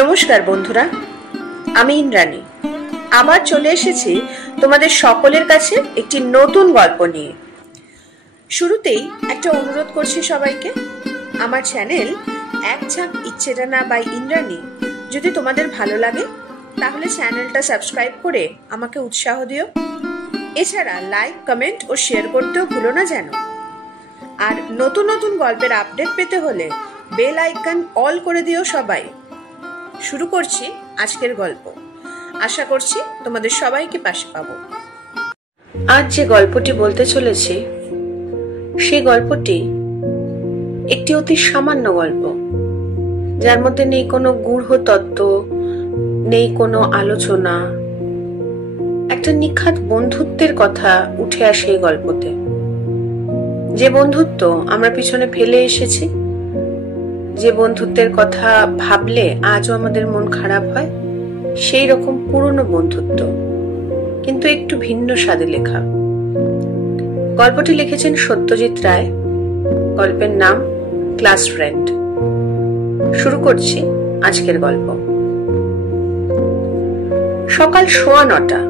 নমস্কার বন্ধুরা, আমি ইন্দ্রাণী আবার চলে এসেছি তোমাদের সকলের কাছে একটি নতুন গল্প নিয়ে। শুরুতেই একটা অনুরোধ করছি সবাইকে, আমার চ্যানেল এক ঝাঁক ইচ্ছেডানা বাই ইন্দ্রাণী যদি তোমাদের ভালো লাগে তাহলে চ্যানেলটা সাবস্ক্রাইব করে আমাকে উৎসাহ দিও। এছাড়া লাইক, কমেন্ট ও শেয়ার করতেও ভুলো না যেন। আর নতুন নতুন গল্পের আপডেট পেতে হলে বেল আইকন অল করে দিও সবাই। শুরু করছি আজকের গল্প। আশা করছি তোমাদের সবাইকে পাশে পাবো। আজ যে গল্পটি বলতে চলেছি সেই গল্পটি একটি অতি সামান্য গল্প, যার মধ্যে নেই কোনো গূঢ় তত্ত্ব, নেই কোনো আলোচনা। একটা নিখাত বন্ধুত্বের কথা উঠে আসে এই গল্পতে। যে বন্ধুত্ব আমরা পিছনে ফেলে এসেছি, যে বন্ধুত্বের কথা ভাবলে আজও আমাদের মন খারাপ হয়, সেই রকম পুরনো বন্ধুত্ব, কিন্তু একটু ভিন্ন স্বাদে লেখা। গল্পটি লিখেছেন সত্যজিৎ রায়। গল্পের নাম ক্লাস ফ্রেন্ড। শুরু করছি আজকের গল্প। সকাল 9:15।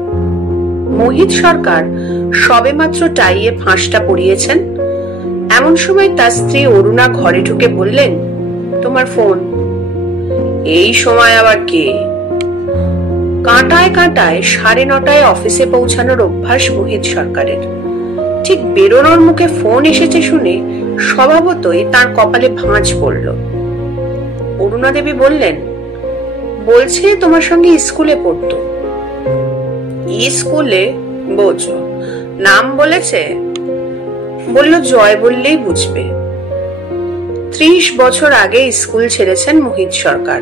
মোহিত সরকার সবেমাত্র টাইয়ে ফাঁসটা পরিয়েছেন। এমন সময় তার স্ত্রী অরুণা ঘরে ঢুকে বললেন, তোমার ফোন। এই সময় আবার কে? কাঁটায় কাঁটায় 9:30 অফিসে পৌঁছানোর অভ্যাস মোহিত সরকারের। ঠিক বেরোনোর মুখে ফোন এসেছে শুনে স্বভাবতই তার কপালে ভাঁজ পড়ল। অরুণা দেবী বললেন, বলছে তোমার সঙ্গে স্কুলে পড়তো। স্কুলে? বোঝো, নাম বলেছে? বলল জয় বললেই বুঝবে। 30 বছর আগে স্কুল ছেড়েছেন মোহিত সরকার।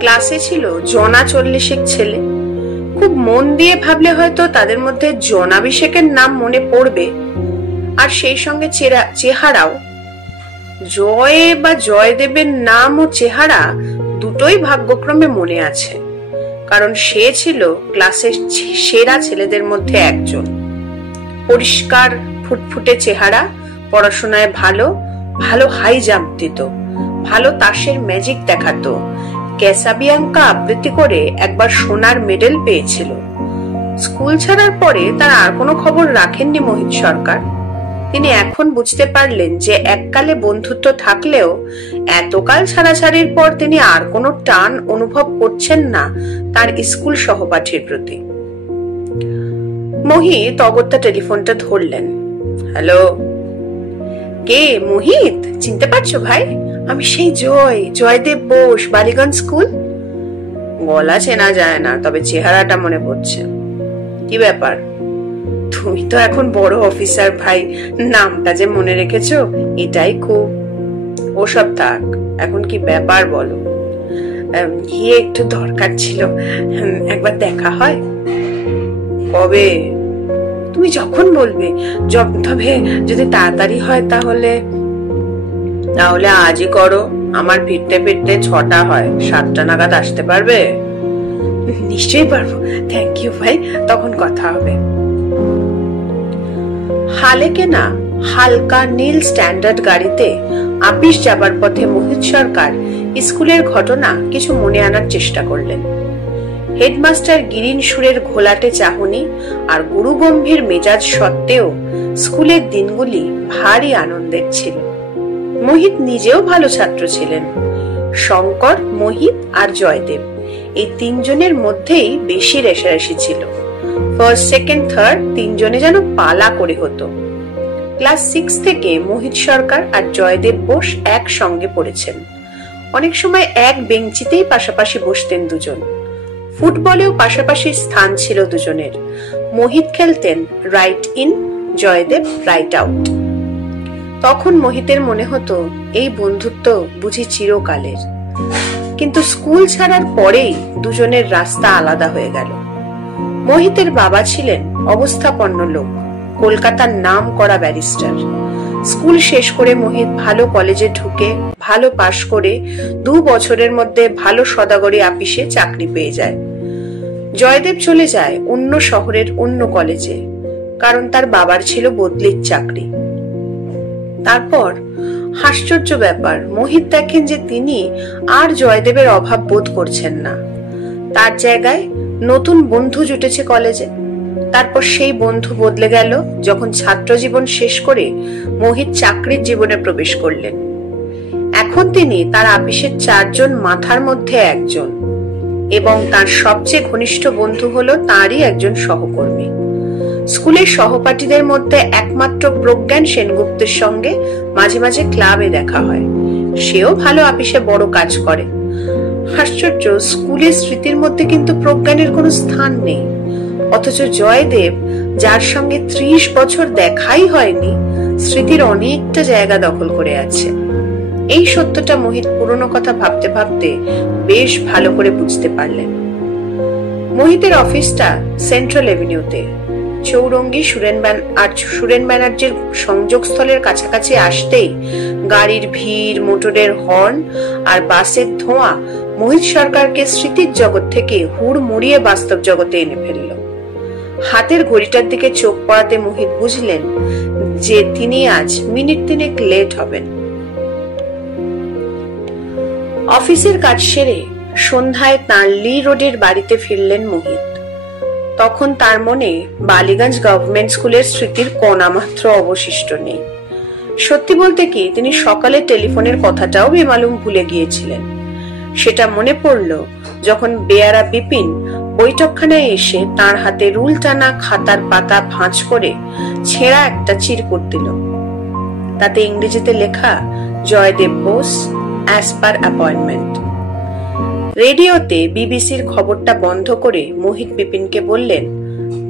ক্লাসে ছিল 40 ছেলে। খুব মন দিয়ে ভাবলে হয়তো তাদের মধ্যে জনাভিষেকের নাম মনে পড়বে, আর সেই সঙ্গে চেহারাও। জয় বা জয়দেবের নাম ও চেহারা দুটোই ভাগ্যক্রমে মনে আছে, কারণ সে ছিল ক্লাসের সেরা ছেলেদের মধ্যে একজন। পরিষ্কার ফুটফুটে চেহারা, পড়াশোনায় ভালো, ভালো হাই জাম্প দিত, ভালো তাসের ম্যাজিক দেখাতো। ক্যাসাবিয়াঙ্কা আবৃত্তি করে একবার সোনার মেডেল পেয়েছিল। স্কুল ছাড়ার পরে তার আর কোনো খবর রাখেননি মোহিত সরকার। তিনি এখন বুঝতে পারলেন যে এককালে বন্ধুত্ব থাকলেও এতকাল ছাড়াছাড়ির পর তিনি আর কোনো টান অনুভব করছেন না তার স্কুল সহপাঠীর প্রতি। মোহিত অগত্যা টেলিফোনটা ধরলেন। হ্যালো। কে? মোহিত, চিনতে পারছো ভাই? আমি সেই জয়দেব বোস, বালিগঞ্জ স্কুল। গলা চেনা যায় না, তবে চেহারাটা মনে পড়ছে। কি ব্যাপার? তুমি তো এখন বড় অফিসার ভাই, নামটা যে মনে রেখেছো এটাই খুব। ওসব থাক, এখন কি ব্যাপার বলো। গিয়ে একটু দরকার ছিল, একবার দেখা হয়? কবে? তুমি যখন বলবে। তবে যদি তাড়াতাড়ি হয় তাহলে আজই করো। আমার ফিরতে ফিরতে 6টা হয়, 7টা নাগাদ আসতে পারবে? নিশ্চয়ই পারবো। থ্যাংক ইউ ভাই, তখন কথা হবে। হালে কেনা হালকা নীল স্ট্যান্ডার্ড গাড়িতে আপিস যাবার পথে মোহিত সরকার স্কুলের ঘটনা কিছু মনে আনার চেষ্টা করলেন। হেডমাস্টার গিরিন সুরের ঘোলাটে চাহনি আর গুরুগম্ভীর মেজাজ সত্ত্বেও স্কুলের দিনগুলি ভারী আনন্দের ছিল। মোহিত নিজেও ভালো ছাত্র ছিলেন। শঙ্কর, মোহিত আর জয়দেব, এই 3 জনের মধ্যেই বেশি রেশারেশি ছিল। ফার্স্ট, সেকেন্ড, থার্ড 3 জনে যেন পালা করে হতো। ক্লাস 6 থেকে মোহিত সরকার আর জয়দেব বোস একসঙ্গে পড়েছেন। অনেক সময় এক বেঞ্চিতেই পাশাপাশি বসতেন দুজন। ফুটবলেও পাশাপাশি স্থান ছিল দুজনের। মোহিত খেলতেন right in, Jaydev right out. তখন মোহিতের মনে হতো এই বন্ধুত্ব বুঝি চিরকালের। কিন্তু স্কুল ছাড়ার পরেই দুজনের রাস্তা আলাদা হয়ে গেল। মোহিতের বাবা ছিলেন অবস্থাপন্ন লোক, কলকাতার নাম করা ব্যারিস্টার। স্কুল শেষ করে মোহিত ভালো কলেজে ঢুকে ভালো পাশ করে 2 বছরের মধ্যে ভালো সদাগরি আপিসে চাকরি পেয়ে যায়। জয়দেব চলে যায় অন্য শহরের অন্য কলেজে, কারণ তার বাবার ছিল বদলির চাকরি। তারপর আশ্চর্য ব্যাপার, মোহিত দেখেন যে তিনি আর জয়দেবের অভাব বোধ করছেন না। তার জায়গায় নতুন বন্ধু জুটেছে কলেজে। তারপর সেই বন্ধু বদলে গেল যখন ছাত্র জীবন শেষ করে মোহিত চাকরির জীবনে প্রবেশ করলেন। এখন তিনি তার আপিসের 4 জন মাথার মধ্যে একজন, এবং তার সবচেয়ে ঘনিষ্ঠ বন্ধু হলো তারই একজন সহকর্মী। স্কুলের সহপাঠীদের মধ্যে একমাত্র প্রজ্ঞান সেনগুপ্তের সঙ্গে মাঝে মাঝে ক্লাবে দেখা হয়। সেও ভালো আপিসে বড় কাজ করে। আশ্চর্য, স্কুলের স্মৃতির মধ্যে কিন্তু প্রজ্ঞানের কোনো স্থান নেই, অথচ জয়দেব, যার সঙ্গে 30 বছর দেখাই হয়নি, স্মৃতির অনেকটা জায়গা দখল করে আছে। এই সত্যটা মোহিত পুরনো কথা ভাবতে ভাবতে বেশ ভালো করে বুঝতে পারলেন। মোহিতের অফিসটা সেন্ট্রাল এভিনিউতে। চৌরঙ্গি সুরেন ব্যানার্জির সংযোগস্থলের কাছাকাছি আসতেই গাড়ির ভিড়, মোটরের হর্ন আর বাসের ধোঁয়া মোহিত সরকারকে স্মৃতির জগৎ থেকে হুড় মুড়িয়ে বাস্তব জগতে এনে ফেলল। হাতের ঘড়িটার দিকে চোখ পড়াতে মোহিত বুঝলেন যে তিনি আজ মিনিট 3 লেট হবেন। অফিসের কাজ সেরে সন্ধ্যায় তাঁর লি রোডের বাড়িতে ফিরলেন মোহিত। তখন তার মনে বালিগঞ্জ গভর্নমেন্ট স্কুলের স্মৃতির কণা মাত্র অবশিষ্ট নেই। সত্যি বলতে কি, তিনি সকালে টেলিফোনের কথাটাও বেমালুম ভুলে গিয়েছিলেন। সেটা মনে পড়ল যখন বেয়ারা বিপিন বৈঠকখানায় এসে তার হাতে রুল টানা খাতার পাতা ভাঁজ করে ছেঁড়া একটা চিরকুট দিল। তাতে ইংরেজিতে লেখা, Jaydev Bose, as per appointment. রেডিওতে বিবিসির খবরটা বন্ধ করে মোহিত বিপিনকে বললেন,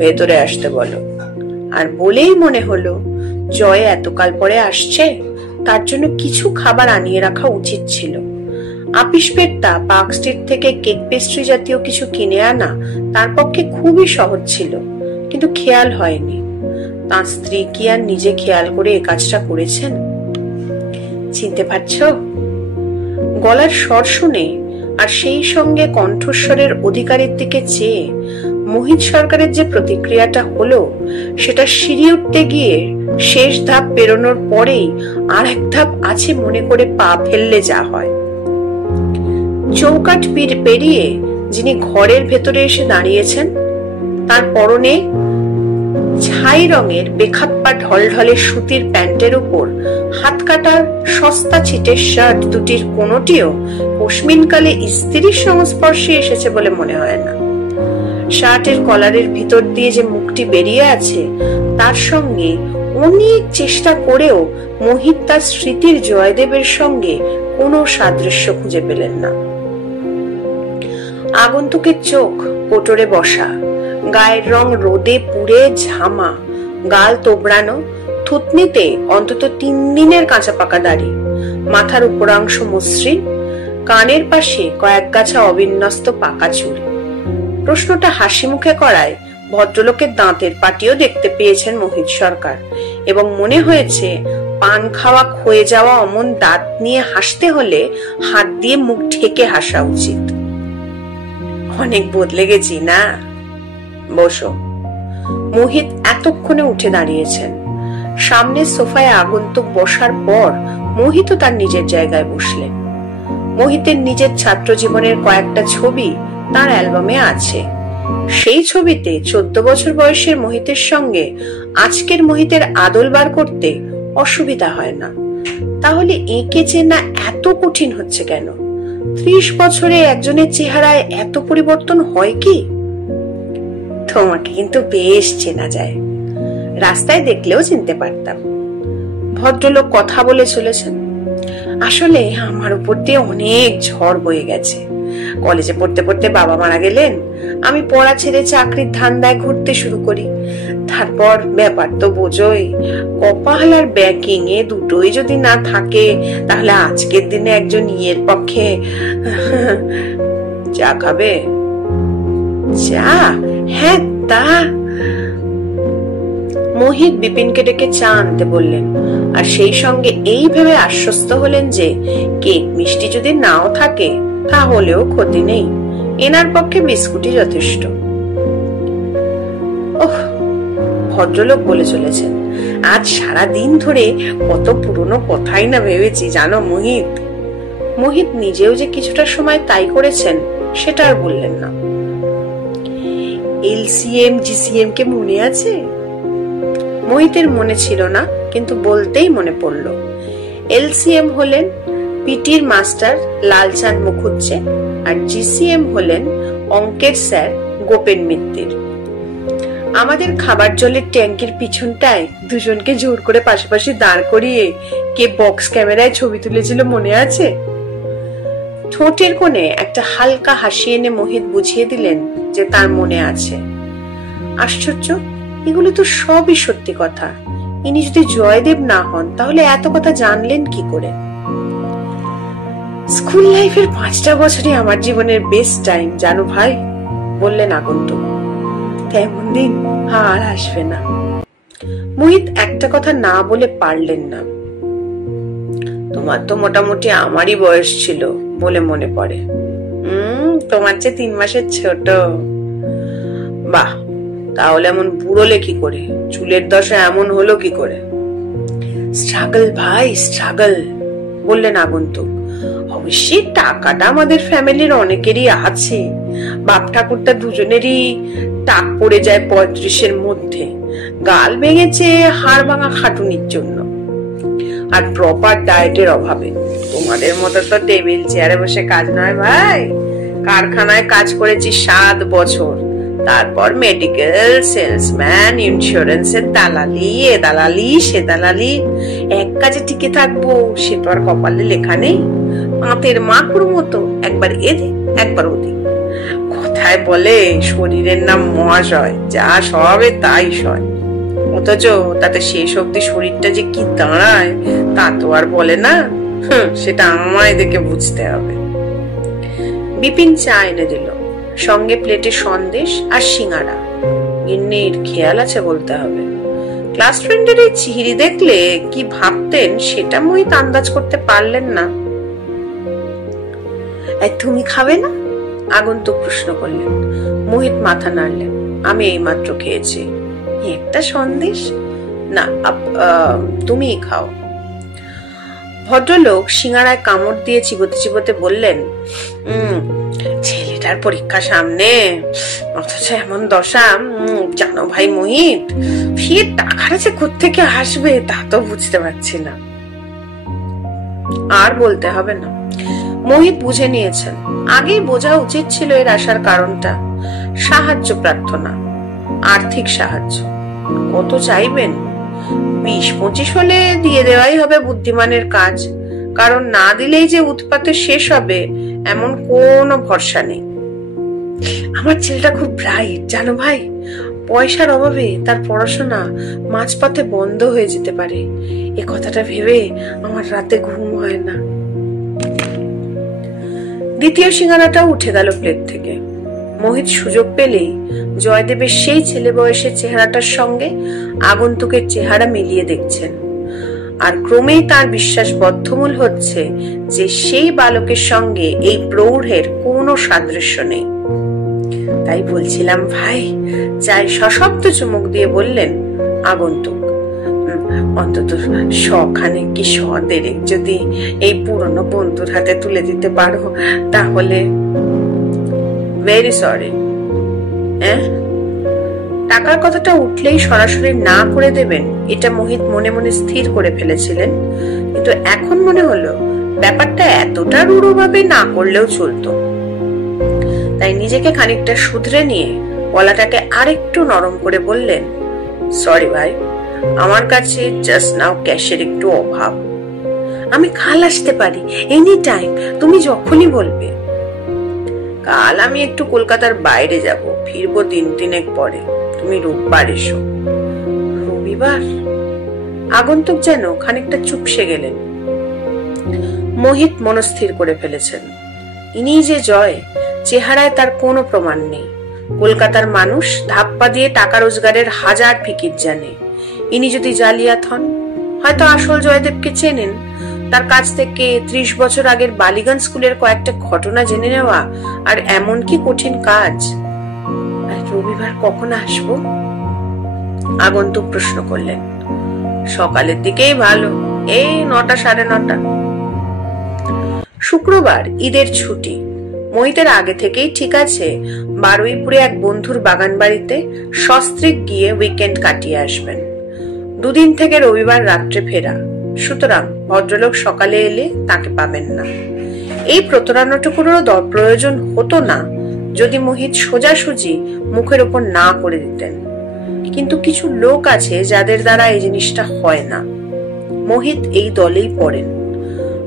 ভেতরে আসতে বলো। আর বলেই মনে হলো, জয় এতকাল পরে আসছে, তার জন্য কিছু খাবার আনিয়ে রাখা উচিত ছিল। আপিস পেটটা পার্ক স্ট্রিট থেকে কেক পেস্ট্রি জাতীয় কিছু কিনে আনা তার পক্ষে খুবই সহজ ছিল, কিন্তু খেয়াল হয়নি। তার স্ত্রী কি আর নিজে খেয়াল করে এ কাজটা করেছেন? চিনতে পারছ? গলার স্বর শুনে আর সেই সঙ্গে কণ্ঠস্বরের অধিকারের দিকে চেয়ে মোহিত সরকারের যে প্রতিক্রিয়াটা হলো, সেটা সিঁড়ি উঠতে গিয়ে শেষ ধাপ পেরোনোর পরেই আর এক ধাপ আছে মনে করে পা ফেললে যা হয়। চৌকাঠ পেরিয়ে যিনি ঘরের ভেতরে এসে দাঁড়িয়েছেন, তার পরনে ছাই রঙের বেখাপ্পা ঢলঢলে সুতির প্যান্টের উপর হাত কাটার সস্তা ছিটের শার্ট দুটির কোনোটিও পশমিনকালে স্ত্রীর সংস্পর্শে এসেছে বলে মনে হয় না। শার্টের কলারের ভিতর দিয়ে যে মুখটি বেরিয়ে আছে, তার সঙ্গে অনেক চেষ্টা করেও মোহিত তার স্মৃতির জয়দেবের সঙ্গে কোনো সাদৃশ্য খুঁজে পেলেন না। আগন্তুকের চোখ কোটরে বসা, গায়ের রং রোদে পুড়ে ঝামা, গাল তোবড়ানো, থুতনিতে অন্তত 3 দিনের কাঁচা পাকা দাড়ি, মাথার উপরাংশ মসৃণ, কানের পাশে কয়েক গাছা অবিন্যস্ত পাকা চুল। প্রশ্নটা হাসি মুখে করায় ভদ্রলোকের দাঁতের পাটিও দেখতে পেয়েছেন মোহিত সরকার, এবং মনে হয়েছে পান খাওয়া ক্ষয়ে যাওয়া অমন দাঁত নিয়ে হাসতে হলে হাত দিয়ে মুখ ঢেকে হাসা উচিত। অনেক বদলে গেছি না? বসো। মোহিত এতক্ষণে উঠে দাঁড়িয়েছেন। সামনের সোফায় আগন্তুক বসার পর মোহিত তার নিজের জায়গায় বসলেন। মোহিতের নিজের ছাত্র জীবনের কয়েকটা ছবি তার অ্যালবামে আছে। সেই ছবিতে 14 বছর বয়সের মোহিতের সঙ্গে আজকের মোহিতের আদল বার করতে অসুবিধা হয় না। তাহলে একে চেনা এত কঠিন হচ্ছে কেন? 30 বছরে একজনের চেহারায় এত পরিবর্তন হয় কি? তোমাকে কিন্তু বেশ চেনা যায়, রাস্তায় দেখলেও চিনতে পারতাম। ভদ্রলোক কথা বলে চলেছেন। আসলে আমার উপর দিয়ে অনেক ঝড় বয়ে গেছে। কলেজে পড়তে পড়তে বাবা মারা গেলেন, আমি পড়া ছেড়ে চাকরির ধান্দায় ঘুরতে শুরু করি। তারপর ব্যাপার তো বোঝোই, কপাল আর ব্যাকিং এ দুটোই যদি না থাকে, তাহলে আজকের দিনে একজন ইয়ের পক্ষে। চা খাবে? চা? হ্যাঁ, তা। মোহিত বিপিনকে ডেকে চা আনতে বললেন, আর সেই সঙ্গে এই ভেবে আশ্বস্ত হলেন যে কেক মিষ্টি যদি নাও থাকে তাহলেও ক্ষতি নেই, এনার পক্ষে বিস্কুটই যথেষ্ট। ওহ, ভদ্রলোক বলে চলেছেন, আজ সারা দিন ধরে কত পুরনো কথাই না ভেবেছি জানো মোহিত। মোহিত নিজেও যে কিছুটা সময় তাই করেছেন সেটা আর বললেন না। এলসিএম জিসিএম কে মনে আছে? মোহিতের মনে ছিল না, কিন্তু বলতেই মনে পড়ল। এলসিএম হলেন পিটির মাস্টার লালচাঁদ মুখুজ্জে, আর জিসিএম হলেন অঙ্কের স্যার গোপেন মিত্তির। আমাদের খাবার জলের ট্যাঙ্কির পিছনটায় দুজনকে জোর করে পাশাপাশি দাঁড় করিয়ে কে বক্স ক্যামেরায় ছবি তুলেছিল মনে আছে? ঠোঁটের কোণে একটা হালকা হাসি এনে মোহিত বুঝিয়ে দিলেন যে তার মনে আছে। আশ্চর্য, এগুলো তো সবই সত্যি কথা। ইনি যদি জয়দেব না হন তাহলে এত কথা জানলেন কি করে? স্কুল লাইফের 5টা বছরই আমার জীবনের বেস্ট টাইম জানো ভাই, বললেন আগন্তুক। তেমন দিন আর আসবে না। মোহিত একটা কথা না বলে পারলেন না। তোমার তো মোটামুটি আমারই বয়স ছিল বলে মনে পড়ে। তোমার চেয়ে 3 মাসের ছোট। বাহ, তাহলে এমন বুড়োলে কি করে? চুলের দশা এমন হলো কি করে? স্ট্রাগল ভাই, স্ট্রাগল, বললেন আগন্তুক। অবশ্যই টাকাটা আমাদের ফ্যামিলির অনেকেরই আছে। বাপ ঠাকুরটা দুজনেরই টাক পড়ে যায় 35-এর মধ্যে। গাল ভেঙেছে হাড় ভাঙা খাটুনির জন্য আর প্রপার ডায়েটের অভাবে। তোমাদের মতো তো টেবিল চেয়ারে বসে কাজ নয় ভাই। কারখানায় কাজ করেছি 7 বছর, তারপর মেডিকেল, সেলসম্যান, ইন্স্যুরেন্সের দালালি, এ দালালি সে দালালি। এক কাজে টিকে থাকবো সে তো আর কপালে লেখা নেই। পাতের মাকুর মতো একবার এদিক একবার ওদিক। কথায় বলে শরীরের নাম মহাশয়, যা সবে তাই সয়। অথচ তাতে শেষ অব্দি শরীরটা যে কি দাঁড়ায় তা তো আর বলে না। সেটা আমায় দেখে বুঝতে হবে। বিপিন চা এনে দিল, সঙ্গে প্লেটে সন্দেশ আর সিঙ্গারা। গিন্নির খেয়াল আছে বলতে হবে। ক্লাস ফ্রেন্ডের এই চিহিরি দেখলে কি ভাবতেন সেটা মোহিত আন্দাজ করতে পারলেন না। তুমি খাবে না? আগন্তুক প্রশ্ন করলেন। মোহিত মাথা নাড়লেন। আমি এইমাত্র খেয়েছি। একটা সন্দেশ? না, তুমিই খাও। ভদ্রলোক সিঙ্গারায় কামড় দিয়ে চিবোতে চিবোতে বললেন, ছেলেটার পরীক্ষা সামনে, অথচ এমন দশা। জানো ভাই মোহিত, ফির টাকাটা যে কোত্থেকে আসবে তা তো বুঝতে পারছি না। আর বলতে হবে না, মোহিত বুঝে নিয়েছেন। আগেই বোঝা উচিত ছিল এর আসার কারণটা। সাহায্য প্রার্থনা, আর্থিক সাহায্য। কত চাইবেন? 20-25 হলে দিয়ে দেওয়াই হবে বুদ্ধিমানের কাজ। কারণ না দিলেই যে উৎপাতে শেষ হবে এমন কোনো ভরসা নেই। আমার ছেলেটা খুব ব্রাইট জানো ভাই। পয়সার অভাবে তার পড়াশোনা মাঝপথে বন্ধ হয়ে যেতে পারে। এ কথাটা ভেবে আমার রাতে ঘুম হয় না। দ্বিতীয় সিঙ্গারাটা উঠে গেল প্লেট থেকে। মোহিত সুযোগ পেলেই জয়দেবের সেই ছেলে বয়সের চেহারাটার সঙ্গে আগন্তুকের চেহারা মিলিয়ে দেখছেন, আর ক্রমেই তার বিশ্বাস বদ্ধমূল হচ্ছে যে সেই বালকের সঙ্গে এই প্রৌঢ়ের কোনো সাদৃশ্য নেই। তাই বলছিলাম ভাই, চাই সশব্দ চুমুক দিয়ে বললেন আগন্তুক। অন্তত শখানেক কি দেড়েক যদি এই পুরনো বন্ধুর হাতে তুলে দিতে পারো তাহলে। Very sorry. টাকার কথাটা উঠলেই সরাসরি না করে দেবেন এটা মোহিত মনে মনে স্থির করে ফেলেছিলেন, কিন্তু এখন মনে হলো ব্যাপারটা এতটা রূঢ়ভাবে না করলেও চলতো। তাই নিজেকে খানিকটা শুধরে নিয়ে গলাটাকে আরেকটু নরম করে বললেন, সরি ভাই, আমার কাছে জাস্ট নাও ক্যাশের একটু অভাব। আমি কাল আসতে পারি, এনি টাইম, তুমি যখনই বলবে। কাল আমি একটু কলকাতার বাইরে যাব, ফিরবো 3 পরে। তুমি রোববার এসো। রবিবার? আগন্তুক যেন খানিকটা চুপসে গেলেন। মোহিত মনস্থির করে ফেলেছেন, ইনি যে জয়, চেহারায় তার কোনো প্রমাণ নেই। কলকাতার মানুষ ধাপ্পা দিয়ে টাকা রোজগারের 1000 ফিকির জানে। ইনি যদি জালিয়াত হন, হয়তো আসল জয়দেবকে চেনেন। তার কাছ থেকে 30 বছর আগের বালিগঞ্জ স্কুলের কয়েকটা ঘটনা জেনে নেওয়া আর এমন কি কঠিন কাজ। রবিবার কখন আসবো? আগন্তুক প্রশ্ন করলেন। সকালের দিকেই ভালো, এই 9টা, 9:30। শুক্রবার, ঈদের ছুটি। মোহিতের আগে থেকেই ঠিক আছে বারুইপুরে এক বন্ধুর বাগান বাড়িতে সস্ত্রীক গিয়ে উইকেন্ড কাটিয়ে আসবেন। 2 দিন থেকে রবিবার রাত্রে ফেরা, সুতরাং ভদ্রলোক সকালে এলে তাকে পাবেন না। এই প্রতারণাটুকুরও প্রয়োজন হতো না যদি মোহিত সোজাসুজি মুখের ওপর না করে দিতেন। কিন্তু কিছু লোক আছে যাদের দ্বারা এই জিনিসটা হয় না। মোহিত এই দলেই পড়েন।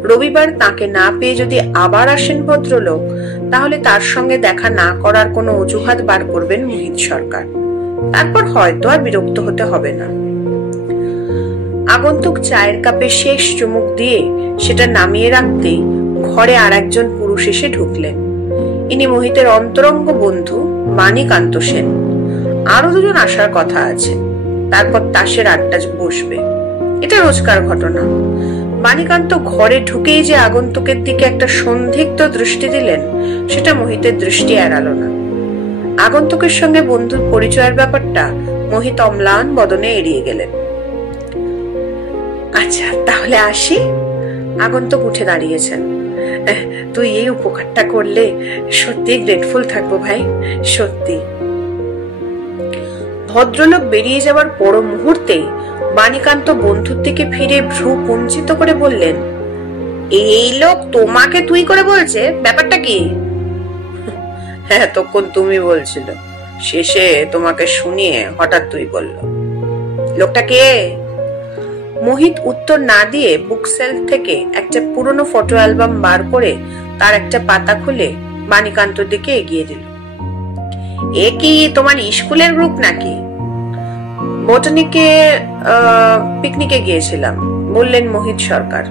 রবিবার তাকে না পেয়ে যদি আবার আসেন ভদ্রলোক, তাহলে তার সঙ্গে দেখা না করার কোনো অজুহাত বার করবেন মোহিত সরকার। তারপর হয়তো আর বিরক্ত হতে হবে না। আগন্তুক চায়ের কাপে শেষ চুমুক দিয়ে সেটা নামিয়ে রাখতেই ঘরে আর একজন পুরুষ এসে ঢুকলেন। ইনি মোহিতের অন্তরঙ্গ বন্ধু মানিকান্ত সেন। আরো 2 জন আসার কথা আছে, তারপর তাসের আড্ডা বসবে। এটা রোজকার ঘটনা। মানিকান্ত ঘরে ঢুকেই যে আগন্তুকের দিকে একটা সন্দিগ্ধ দৃষ্টি দিলেন, সেটা মোহিতের দৃষ্টি এড়ালো না। আগন্তুকের সঙ্গে বন্ধুর পরিচয়ের ব্যাপারটা মোহিত অম্লান বদনে এড়িয়ে গেলেন। আচ্ছা, তাহলে আসি। আগন্তুক উঠে দাঁড়িয়েছেন। তুই এই উপকারটা করলে সত্যি গ্রেটফুল থাকবো ভাই, সত্যি। ভদ্রলোক বেরিয়ে যাওয়ার পর মুহূর্তেই মানিকান্ত বন্ধুর দিকে ফিরে ভ্রু কুঞ্চিত করে বললেন, এই লোক তোমাকে তুই করে বলছে, ব্যাপারটা কি? হ্যাঁ, তখন তুমি বলছিল, শেষে তোমাকে শুনিয়ে হঠাৎ তুই বলল। লোকটা কে? মোহিত উত্তর না দিয়ে বুক সেলফ থেকে একটা পুরনো ফটো অ্যালবাম বার করে তার একটা পাতা খুলে মানিকান্তর দিকে এগিয়ে দিল। এ কি তোমার স্কুলের গ্রুপ নাকি? বোটানিকে পিকনিকে গিয়েছিলাম, বললেন মোহিত সরকার।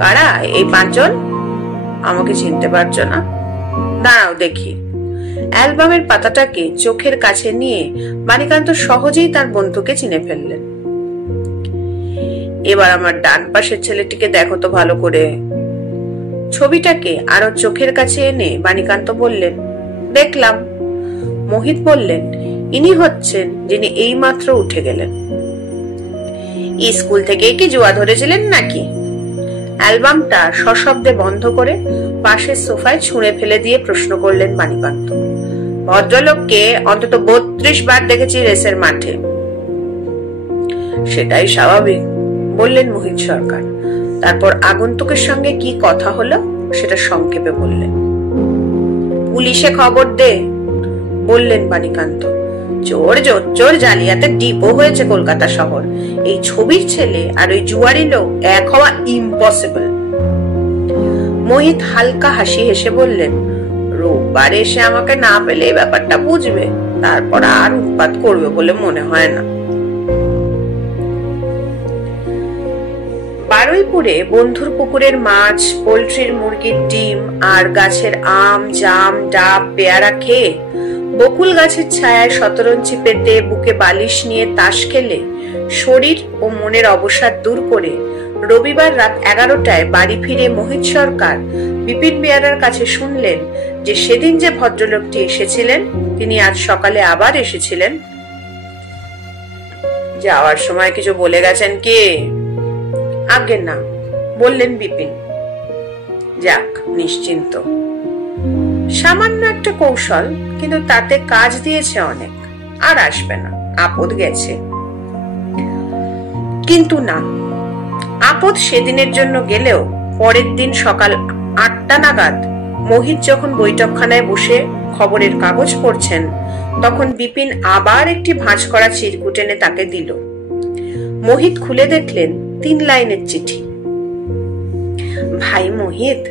কারা এই 5 জন? আমাকে চিনতে পারছো না? দাঁড়াও দেখি। অ্যালবামের পাতাটাকে চোখের কাছে নিয়ে মানিকান্ত সহজেই তার বন্ধুকে চিনে ফেললেন। এবার আমার ডান পাশের ছেলেটিকে দেখো তো ভালো করে। ছবিটাকে আরো চোখের কাছে এনে মানিকান্ত বললেন, দেখলাম। মোহিত বললেন, ইনি হচ্ছেন যিনি এইমাত্র উঠে গেলেন। স্কুল থেকে কি জুয়া ধরেছিলেন নাকি? অ্যালবামটা সশব্দে বন্ধ করে পাশের সোফায় ছুঁড়ে ফেলে দিয়ে প্রশ্ন করলেন মানিকান্ত। ভদ্রলোককে অন্তত 32 বার দেখেছি রেসের মাঠে। সেটাই স্বাভাবিক, বললেন মোহিত সরকার। তারপর আগন্তুকের সঙ্গে কি কথা হলো সেটা সংক্ষেপে বললেন। পুলিশে খবর দে, বললেন মানিকান্ত। চোর জালিয়াতে ডিপো হয়েছে কলকাতা শহর। এই ছবির ছেলে আর ওই জুয়ারি লোক এক হওয়া ইম্পসিবল। মোহিত হালকা হাসি হেসে বললেন, রোববার এসে আমাকে না পেলে এই ব্যাপারটা বুঝবে, তারপর আর উৎপাত করবে বলে মনে হয় না। বারুইপুরে বন্ধুর পুকুরের মাছ, পোল্ট্রির মুরগির ডিম আর গাছের আম, জাম, ডাব, পেয়ারা খেয়ে বকুল গাছের ছায়ায় শতরঞ্চি পেতে বুকে বালিশ নিয়ে তাস খেলে শরীর ও মনের অবসাদ দূর করে রবিবার রাত 11টায় বাড়ি ফিরে মোহিত সরকার বিপিন বেয়ারার কাছে শুনলেন যে সেদিন যে ভদ্রলোকটি এসেছিলেন তিনি আজ সকালে আবার এসেছিলেন। যাওয়ার সময় কিছু বলে গেছেন কি? আগে না, বললেন বিপিন। যাক, নিশ্চিন্ত। সামান্য একটা কৌশল, কিন্তু তাতে কাজ দিয়েছে অনেক। আর আসবে না, আপদ গেছে। কিন্তু না, আপদ সেদিনের জন্য গেলেও পরের দিন সকাল 8টা নাগাদ মোহিত যখন বৈঠকখানায় বসে খবরের কাগজ পড়ছেন, তখন বিপিন আবার একটি ভাঁজ করা চিরকুট এনে তাকে দিল। মোহিত খুলে দেখলেন 3 লাইনের চিঠি। ভাই মোহিত,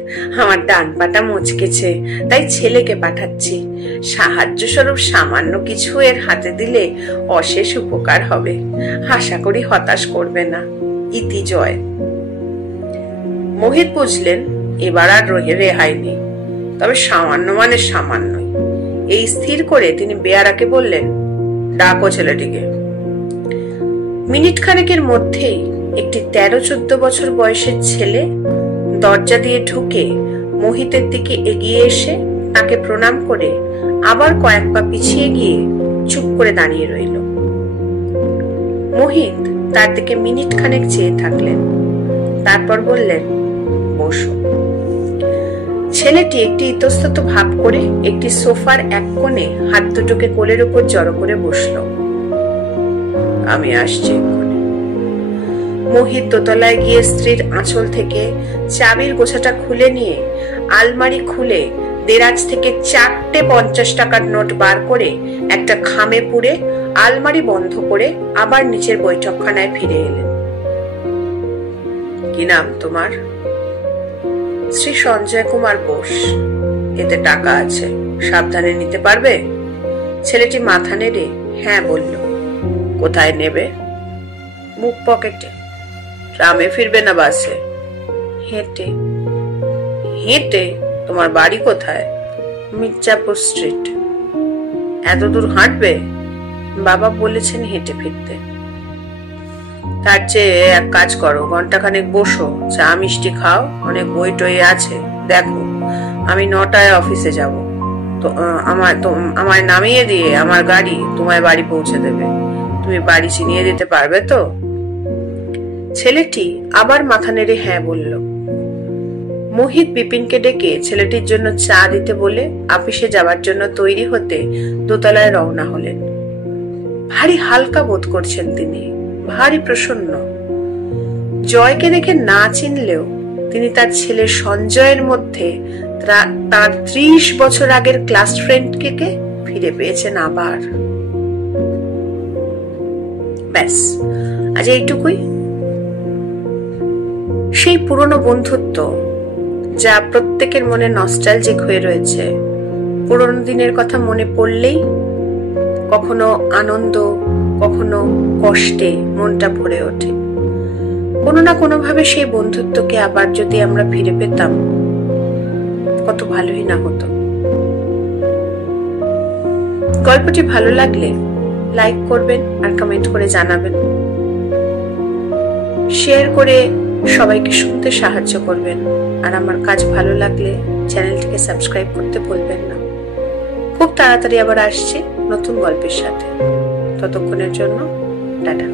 আমার ডান পাটা মচকেছে, তাই ছেলেকে পাঠাচ্ছি। সাহায্য স্বরূপ সামান্য কিছু এর হাতে দিলে অশেষ উপকার হবে। আশা করি হতাশ করবে না। ইতি জয়। মোহিত বুঝলেন এবার আর রেহাই নেই, তবে সামান্য মানে সামান্যই। এই স্থির করে তিনি বেয়ারাকে বললেন, ডাকো ছেলেটিকে। মিনিট খানেকের মধ্যেই একটি 13-14 বছর বয়সের ছেলে দরজা দিয়ে ঢুকে মোহিতের দিকে এগিয়ে এসে তাকে প্রণাম করে আবার কয়েক পা পিছিয়ে গিয়ে চুপ করে দাঁড়িয়ে রইল। মোহিত তার দিকে মিনিট খানেক চেয়ে থাকলেন, তারপর বললেন, বসো। ছেলেটি একটি ইতস্তত ভাব করে একটি সোফার এক কোণে হাত দুটোকে কোলের উপর জড়ো করে বসল। আমি আসছি। মোহিত দোতলায় গিয়ে স্ত্রীর আঁচল থেকে চাবির গোছাটা খুলে নিয়ে আলমারি খুলে দেরাজ থেকে 4টে 50 টাকার নোট বার করে একটা খামে পুরে আলমারি বন্ধ করে আবার নিচের বৈঠকখানায় ফিরে এলেন। কি নাম তোমার? শ্রী সঞ্জয় কুমার বোস। এতে টাকা আছে, সাবধানে নিতে পারবে? ছেলেটি মাথা নেড়ে হ্যাঁ বলল। কোথায় নেবে? বুক পকেটে। ট্রামে ফিরবে না বাসে? হেঁটে। হেঁটে? তোমার বাড়ি কোথায়? মির্জাপুর স্ট্রিট। এত দূর হাঁটবে? বাবা বলেছেন হেঁটে ফিরতে। তার চেয়ে এক কাজ করো, ঘন্টাখানেক বসো, চা মিষ্টি খাও, অনেক বই টই আছে। দেখো, আমি 9টায় অফিসে যাব। তো আমায় নামিয়ে দিয়ে আমার গাড়ি তোমায় বাড়ি পৌঁছে দেবে। তুমি বাড়ি চিনিয়ে দিতে পারবে তো? ছেলেটি আবার মাথা নেড়ে হ্যাঁ বলল। মোহিত বিপিনকে ডেকে ছেলেটির জন্য চা দিতে বলে অফিসে যাওয়ার জন্য তৈরি হতে দোতলায় রওনা হলেন। ভারী হালকা বোধ করছেন তিনি, ভারী প্রসন্ন। জয়কে দেখে না চিনলেও তিনি তার ছেলে সঞ্জয়ের মধ্যে তার 30 বছর আগের ক্লাস ফ্রেন্ডকে ফিরে পেয়েছেন আবার। ব্যাস, আজ এইটুকুই। সেই পুরনো বন্ধুত্ব যা প্রত্যেকের মনে নস্টালজিক হয়ে রয়েছে, পুরনো দিনের কথা মনে পড়লেই কখনো আনন্দ, কখনো কষ্টে মনটা ভরে ওঠে। কোনো না কোনো ভাবে সেই বন্ধুত্বকে আবার যদি আমরা ফিরে পেতাম, কত ভালোই না হতো। গল্পটি ভালো লাগলে লাইক করবেন আর কমেন্ট করে জানাবেন। শেয়ার করে সবাইকে শুনতে সাহায্য করবেন। আর আমার কাজ ভালো লাগলে চ্যানেলটিকে সাবস্ক্রাইব করতে ভুলবেন না। খুব তাড়াতাড়ি আবার আসছি নতুন গল্পের সাথে। ততক্ষণের জন্য টাটা।